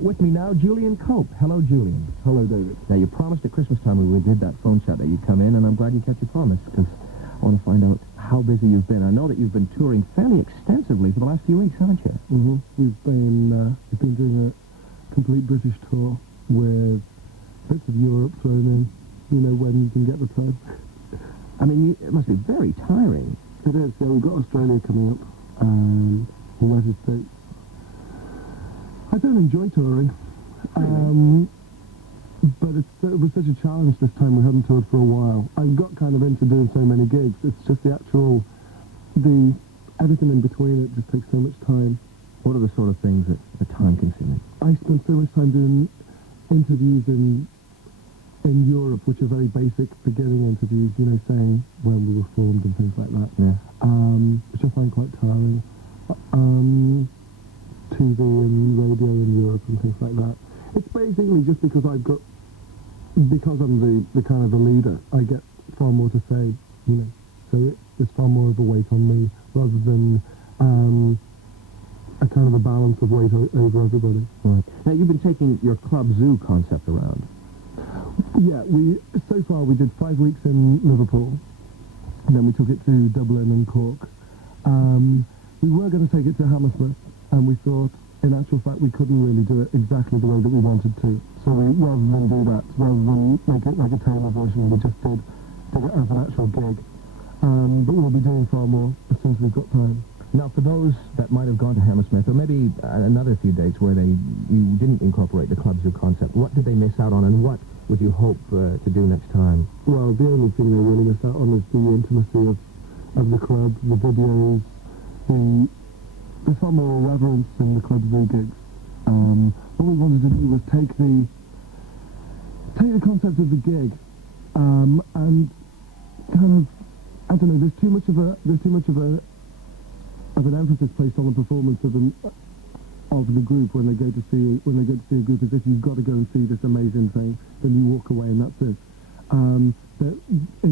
With me now, Julian Cope. Hello, Julian. Hello, David. Now, you promised at Christmas time when we did that phone chat that you'd come in, and I'm glad you kept your promise, because I want to find out how busy you've been. I know that you've been touring fairly extensively for the last few weeks, haven't you? Mm-hmm. We've been doing a complete British tour with bits of Europe thrown in, when you can get the time. I mean, it must be very tiring. It is, yeah. We've got Australia coming up, and the United States. I don't enjoy touring, but it was such a challenge this time. We hadn't toured for a while. I've got kind of into doing so many gigs. It's just everything in between, it just takes so much time. What are the sort of things that are time-consuming? I spend so much time doing interviews in Europe, which are very basic beginning interviews, saying when we were formed and things like that. Yeah. Which I find quite tiring. TV and radio in Europe and things like that. It's basically just because I'm the kind of the leader, I get far more to say, so it's far more of a weight on me rather than a kind of a balance of weight over everybody. Right. Now, you've been taking your Club Zoo concept around. Yeah, so far we did 5 weeks in Liverpool, and then we took it to Dublin and Cork. We were going to take it to Hammersmith, and we thought, in actual fact, we couldn't really do it exactly the way that we wanted to. So rather than do that, rather than make it like a tailor version, we just did it as an actual gig. But we'll be doing far more as soon as we've got time. Now, for those that might have gone to Hammersmith, or maybe another few dates where you didn't incorporate the Club Zoo concept, what did they miss out on, and what would you hope to do next time? Well, the only thing they really missed out on is the intimacy of the club, the videos, there's far more reverence in the Club Zoo gigs. What we wanted to do was take the concept of the gig, and kind of, I don't know, there's too much of an emphasis placed on the performance of the group when they go to see a group, as if you've got to go and see this amazing thing, then you walk away and that's it. In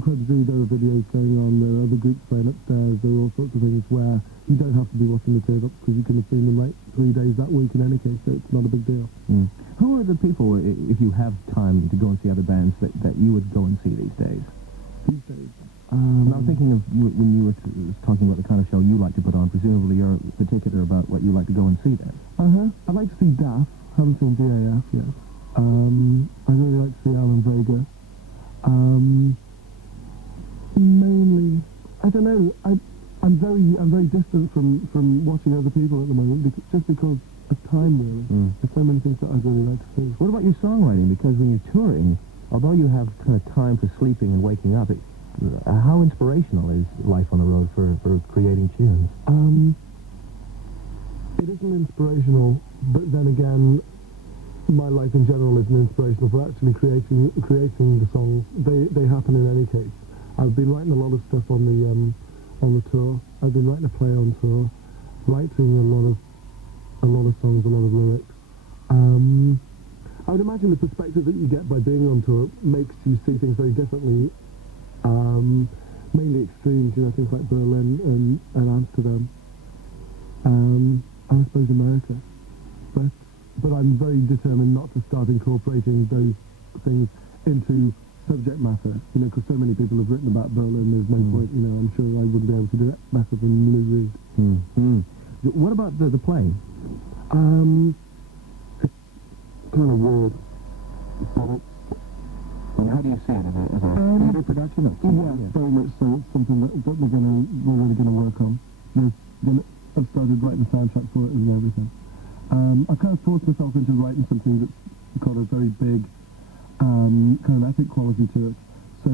Club Zoo there are videos going on, there are other groups playing upstairs, there are all sorts of things where you don't have to be watching the Teardrops because you can have seen them like 3 days that week in any case, so it's not a big deal. Mm. Who are the people, if you have time to go and see other bands, that you would go and see these days? These days? I'm thinking of when you were talking about the kind of show you like to put on. Presumably you're particular about what you like to go and see then. I'd like to see DAF. Haven't seen DAF yet. I'd really like to see Alan Vega. Mainly, I don't know. I'm very distant from watching other people at the moment, just because of time, really. Mm. There's so many things that I'd really like to see. What about your songwriting? Because when you're touring, although you have kind of time for sleeping and waking up, how inspirational is life on the road for creating tunes? It isn't inspirational, but then again, my life in general isn't inspirational for actually creating the songs. They happen in any case. I've been writing a lot of stuff on the tour. I've been writing a play on tour, writing a lot of songs, a lot of lyrics. I would imagine the perspective that you get by being on tour makes you see things very differently. Mainly extremes, things like Berlin and Amsterdam, and I suppose America. But I'm very determined not to start incorporating those things into subject matter, because so many people have written about Berlin, there's no point, I'm sure I wouldn't be able to do it better than Lou Reed. What about the play? It's kind of weird, but and how do you see it? As a theatre production? Yeah, very much so. It's something that we're really going to work on. I've started writing the soundtrack for it and everything. I kind of forced myself into writing something that's got a very big kind of epic quality to it. So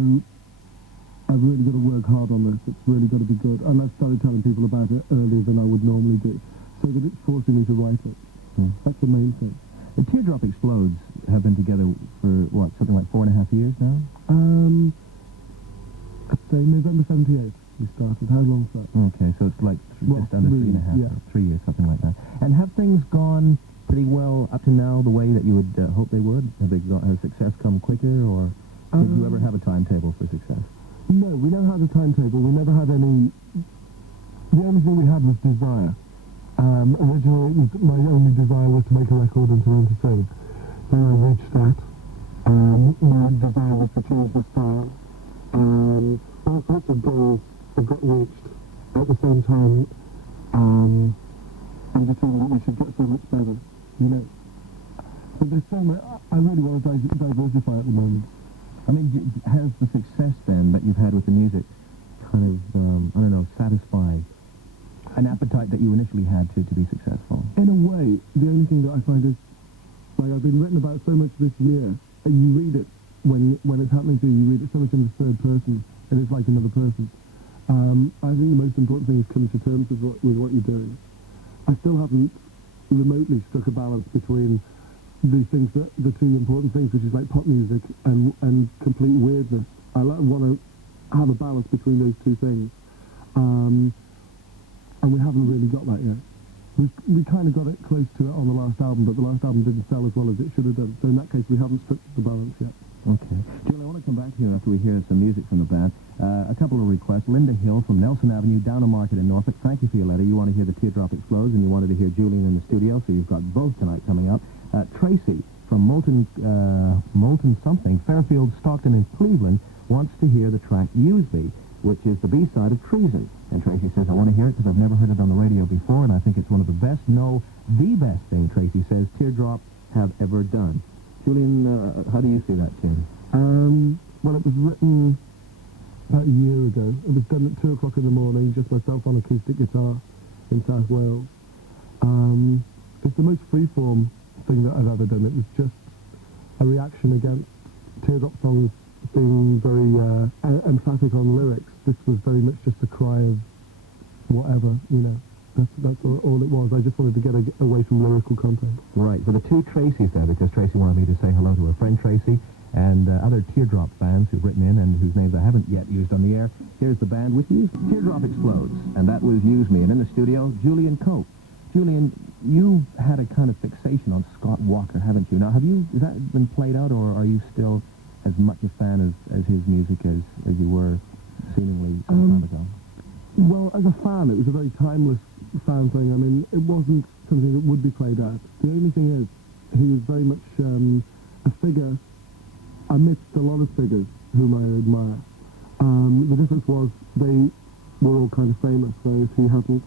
I've really got to work hard on this. It's really got to be good. And I've started telling people about it earlier than I would normally do, so that it's forcing me to write it. That's the main thing. The Teardrop Explodes have been together for, something like 4.5 years now? I'd say November 78th we started. How long's that? Okay, so it's like just under really, 3.5, 3 years, something like that. And have things gone pretty well up to now, the way that you would hope they would? Has success come quicker, or did you ever have a timetable for success? No, we never had a timetable. We never had any... The only thing we had was desire. Originally, my only desire was to make a record and to learn to sing. Then I reached that. My desire was to change the style. All sorts of goals have got reached. At the same time, I'm determined that we should get so much better, you know. But there's so much, I really want to diversify at the moment. I mean, has the success then that you've had with the music kind of, I don't know, satisfied an appetite that you initially had to be successful? In a way, the only thing that I find is, like, I've been written about so much this year, and you read it when it's happening to you, you read it so much in the third person, and it's like another person. I think the most important thing is coming to terms with what you're doing. I still haven't remotely struck a balance between the two important things, which is like pop music and complete weirdness. I want to have a balance between those two things. And we haven't really got that yet. We kind of got it close to it on the last album, but the last album didn't sell as well as it should have done. So in that case, we haven't struck the balance yet. Okay. Julie, I want to come back to you after we hear some music from the band. A couple of requests. Linda Hill from Nelson Avenue, down to Market in Norfolk. Thank you for your letter. You want to hear the Teardrop Explodes, and you wanted to hear Julian in the studio, so you've got both tonight coming up. Tracy from Molten something, Fairfield, Stockton, and Cleveland, wants to hear the track Use Me, which is the B-side of Treason. And Tracy says, I want to hear it because I've never heard it on the radio before, and I think it's one of the best, no, the best thing, Tracy says, Teardrop have ever done. Julian, how do you see that tune? Well, it was written about a year ago. It was done at 2 o'clock in the morning, just myself on acoustic guitar in South Wales. It's the most freeform thing that I've ever done. It was just a reaction against Teardrop songs being very emphatic on lyrics. This was very much just a cry of whatever, you know. That's all it was. I just wanted to get away from lyrical content. Right. So the two Tracys there, because Tracy wanted me to say hello to her friend Tracy and other Teardrop fans who've written in and whose names I haven't yet used on the air. Here's the band with you, Teardrop Explodes, and that was Use Me. And in the studio, Julian Cope. Julian, you had a kind of fixation on Scott Walker, haven't you? Now, has that been played out, or are you still as much a fan as his music as you were seemingly some time ago? Well, as a fan, it was a very timeless fan thing. I mean, it wasn't something that would be played out. The only thing is, he was very much a figure amidst a lot of figures whom I admire. The difference was they were all kind of famous, whereas he hasn't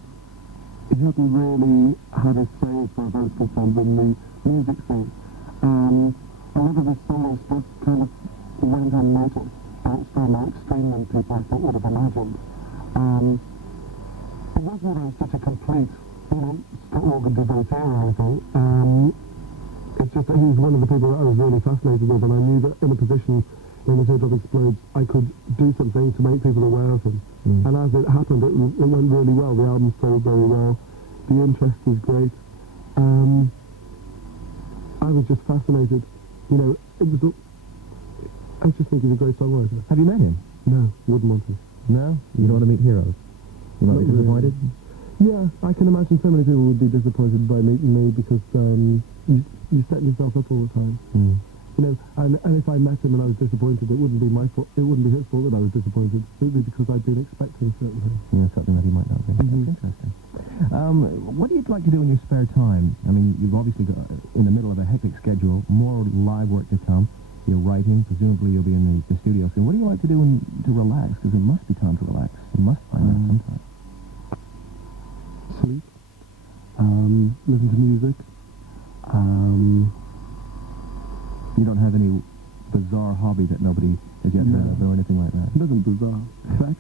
really had his say for a very concerned in the music scene. A lot of his songs just kind of went unnoticed, outside how extreme than people I thought would have imagined. It wasn't that I was such a complete, Scott Walker devotee or anything. It's just that he was one of the people that I was really fascinated with, and I knew that in a position in the Teardrop Explodes, I could do something to make people aware of him. And as it happened, it went really well. The album sold very well. The interest was great. I was just fascinated. I just think he's a great songwriter. Have you met him? No, wouldn't want to. No? You don't want to meet heroes? You might be disappointed? Yeah, I can imagine so many people would be disappointed by meeting me because you set yourself up all the time. And if I met him and I was disappointed, it wouldn't be my fault. It wouldn't be his fault that I was disappointed. It would be because I'd been expecting certain things. Yeah, something that he might not be. That's interesting. What do you like to do in your spare time? I mean, you've obviously got, in the middle of a hectic schedule, more live work to come. You're writing. Presumably you'll be in the studio soon. What do you like to do to relax? Because it must be time to relax. You must find that sometime. Sleep. Listen to music. You don't have any bizarre hobby that nobody has yet heard of or anything like that? Nothing bizarre. Sex?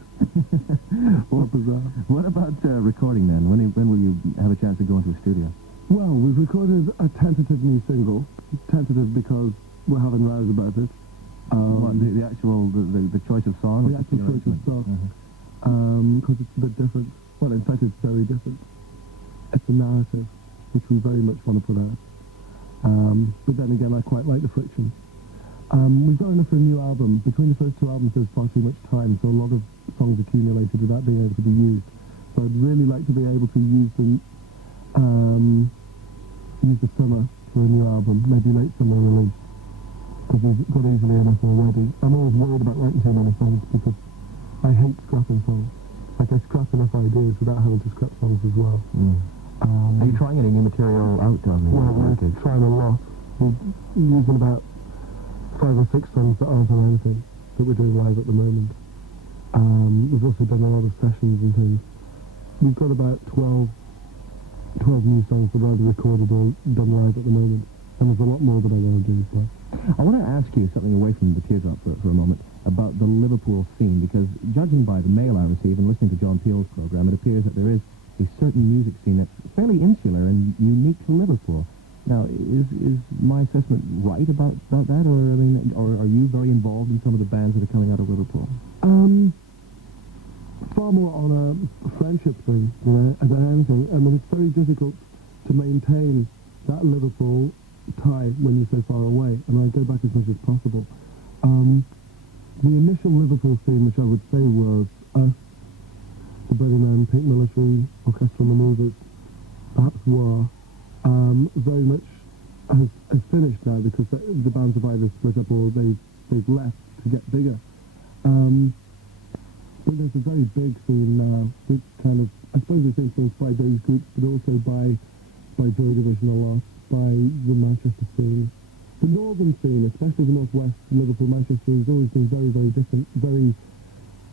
What bizarre? What about recording then? When will you have a chance to go into a studio? Well, we've recorded a tentative new single. Tentative because we're having rows about it. The actual, the choice of song? The actual choice of song. Because it's a bit different. Well, in fact, it's very different. It's a narrative, which we very much want to put out. But then again, I quite like the friction. We've got enough for a new album. Between the first two albums, there's far too much time, so a lot of songs accumulated without being able to be used. So I'd really like to be able to use the summer for a new album, maybe late summer release, because we've got easily enough already. I'm always worried about writing too many songs because I hate scrapping songs. Like, I scrap enough ideas without having to scrap songs as well. Are you trying any new material out on the Well, we're record? trying a lot. We're using about 5 or 6 songs that aren't on anything that we're doing live at the moment. We've also done a lot of sessions and things. We've got about 12 new songs that are either recorded or done live at the moment. And there's a lot more that I want to do as well. I want to ask you something away from the Teardrop for a moment about the Liverpool scene, because judging by the mail I receive and listening to John Peel's program, it appears that there is a certain music scene that's fairly insular and unique to Liverpool. Now, is my assessment right about that, or are you very involved in some of the bands that are coming out of Liverpool? Far more on a friendship thing, than anything. I mean, it's very difficult to maintain that Liverpool tie when you're so far away, and I go back as much as possible. The initial Liverpool scene, which I would say was us, the Burning Pink Military, Orchestral Manoeuvres, perhaps War, very much has finished now because the bands have either split up or they've left to get bigger. But there's a very big scene now, which kind of, I suppose it's influenced by those groups, but also by Joy Division a lot, by the Manchester scene. The northern scene, especially the northwest, Liverpool, Manchester, has always been very, very different, very,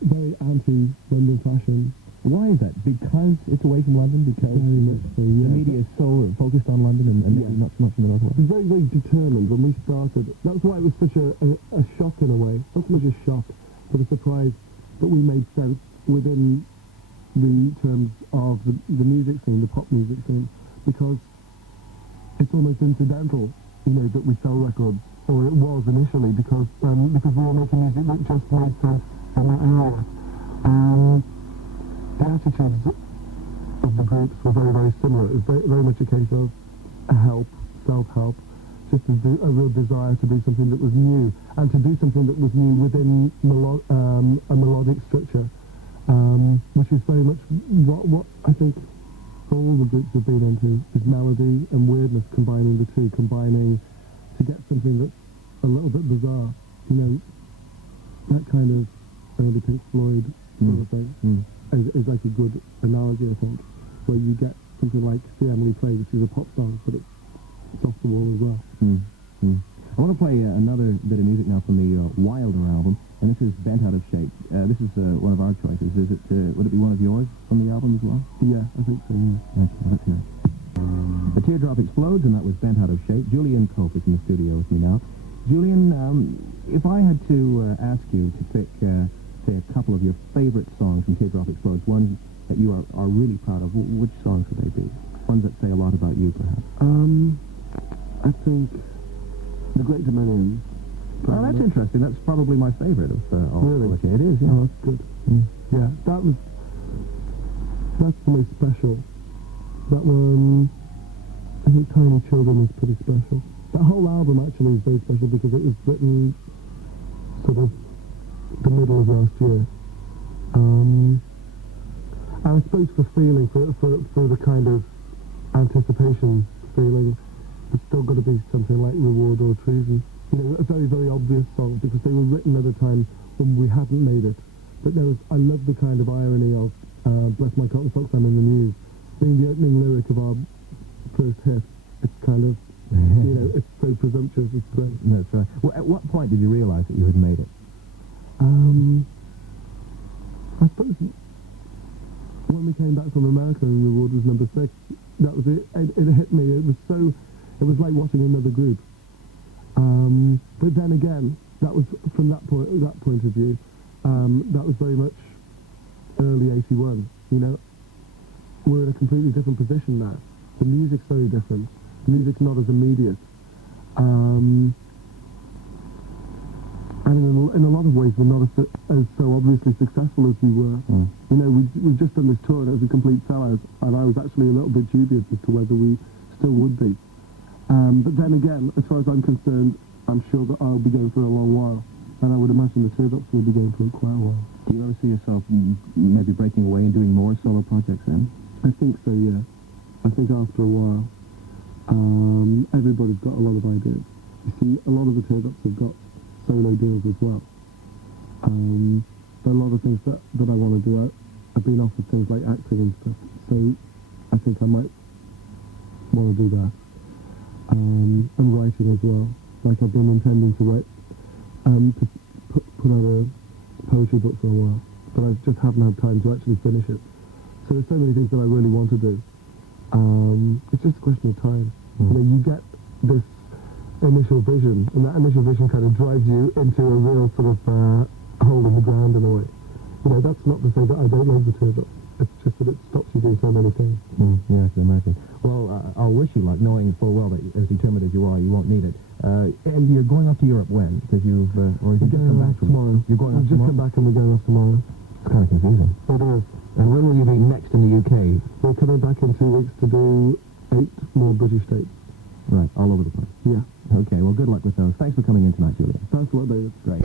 very anti-London fashion. Why is that? Because it's away from London? Because Very much so, yeah. the media is so focused on London and maybe not so much in the northwest? It was very, very determined when we started. That's why it was such a shock in a way. Not so much a shock, but a surprise that we made sense within the terms of the music scene, the pop music scene, because it's almost incidental, that we sell records, or it was initially, because we were making music that just made sense in that area. The attitudes of the groups were very, very similar. It was very, very much a case of self-help, just a real desire to do something that was new, and to do something that was new within a melodic structure, which is very much what I think all the groups have been into, is melody and weirdness, combining the two, to get something that's a little bit bizarre, that kind of early Pink Floyd sort of thing is like a good analogy, I think, where you get something like See Emily Play, which is a pop song, but it's off the wall as well. I want to play another bit of music now from the Wilder album, and this is Bent Out of Shape. This is one of our choices. Would it be one of yours from the album as well? Yeah, I think so, yeah. Okay, let's hear it. The Teardrop Explodes, and that was Bent Out of Shape. Julian Cope is in the studio with me now. Julian, if I had to ask you to pick, say, a couple of your favorite songs from Teardrop Explodes, ones that you are really proud of, which songs would they be? Ones that say a lot about you, perhaps? I think The Great Dominion. Well, that's interesting. That's probably my favorite of all. Really? It is, yeah. Oh, that's good. Yeah, that's the most special. That one, I think Tiny Children is pretty special. That whole album actually is very special because it was written sort of the middle of last year. And I suppose for feeling, for the kind of anticipation feeling, it's still got to be something like Reward or Treason. A very, very obvious song, because they were written at a time when we hadn't made it. But I love the kind of irony of Bless My Cotton Socks, I'm in the News, being the opening lyric of our first hit. It's kind of, it's so presumptuous, it's great. That's right. Well, at what point did you realize that you had made it? I suppose when we came back from America and Reward was number 6, that was it. It hit me. It was like watching another group. But then again, that was from that point of view. That was very much early '81. We're in a completely different position now. The music's very different. The music's not as immediate. And in a lot of ways, we're not as so obviously successful as we were. We've just done this tour, and it was a complete sellout, and I was actually a little bit dubious as to whether we still would be. But then again, as far as I'm concerned, I'm sure that I'll be going for a long while, and I would imagine the Teardrops will be going for quite a while. Do you ever see yourself maybe breaking away and doing more solo projects then? I think so, yeah. I think after a while, everybody's got a lot of ideas. You see, a lot of the Teardrops have got solo deals as well. There are a lot of things that I want to do. I've been offered things like acting and stuff, so I think I might want to do that. And writing as well. Like I've been intending to write, to put out a poetry book for a while, but I just haven't had time to actually finish it. So there's so many things that I really want to do. It's just a question of time. You know, you get this initial vision, and that initial vision kind of drives you into a real sort of hole in the ground in a way. You know, that's not to say that I don't love the Teardrop. It's just that it stops you doing so many things. Yeah, I can imagine. Well, I'll wish you luck, knowing full well that as determined as you are, you won't need it. And you're going off to Europe when? Because you've, or have you just come back tomorrow. You're going off tomorrow? Just come back and we're going off tomorrow. It's kind of confusing. It is. And when will you be next in the UK? We're coming back in 2 weeks to do 8 more British states. Right, all over the place. Yeah. Okay, well, good luck with those. Thanks for coming in tonight, Julian. Thanks a lot, David. Great.